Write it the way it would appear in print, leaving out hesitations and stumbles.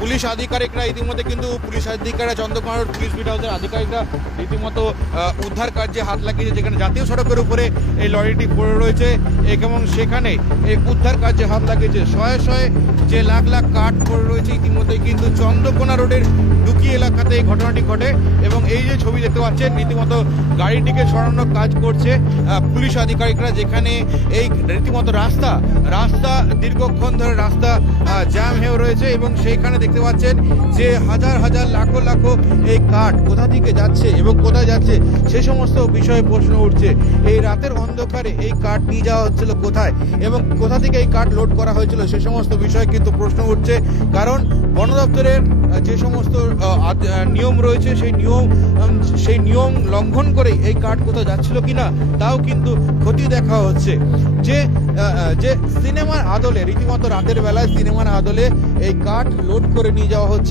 Police আধিকারিকরা ইতিমধ্যে কিন্তু চন্দ্রকোনা রোড পুলিশ বিট হাউসের আধিকারিকরা রীতিমতো উদ্ধার কার্যে হাত লাগিয়েছে, যেখানে জাতীয় সড়কের উপরে এই লরিটি পড়ে রয়েছে এবং সেখানে এই উদ্ধার কার্যে হাত লাগিয়েছে। শয়ে শয়ে যে লাখ লাখ কাঠ পড়ে রয়েছে ইতিমধ্যেই কিন্তু চন্দ্রকোনা রোডের ডুকি এলাকাতে এই ঘটনাটি ঘটে এবং এই যে ছবি দেখতে পাচ্ছেন রীতিমতো গাড়িটিকে সরানোর কাজ করছে পুলিশ আধিকারিকরা, যেখানে এই রীতিমতো রাস্তা দীর্ঘক্ষণ ধরে রাস্তা জ্যাম হয়ে রয়েছে এবং সেইখানে দেখতে পাচ্ছেন যে হাজার হাজার লাখো লাখো এই কাঠ কোথা থেকে যাচ্ছে এবং কোথায় যাচ্ছে সে সমস্ত বিষয়ে প্রশ্ন উঠছে। এই রাতের অন্ধকারে এই কাঠ নিয়ে যাওয়া হচ্ছিল কোথায় এবং কোথা থেকে এই কাঠ লোড করা হয়েছিল সে সমস্ত বিষয়ে কিন্তু প্রশ্ন উঠছে, কারণ বন দপ্তরের যে সমস্ত নিয়ম রয়েছে সেই নিয়ম লঙ্ঘন করে এই কাঠ কোথাও যাচ্ছিল কিনা তাও কিন্তু খতিয়ে দেখা হচ্ছে। যে সিনেমার আদলে রীতিমতো রাতের বেলায় সিনেমার আদলে এই কাঠ লোড করে নিয়ে যাওয়া হচ্ছে।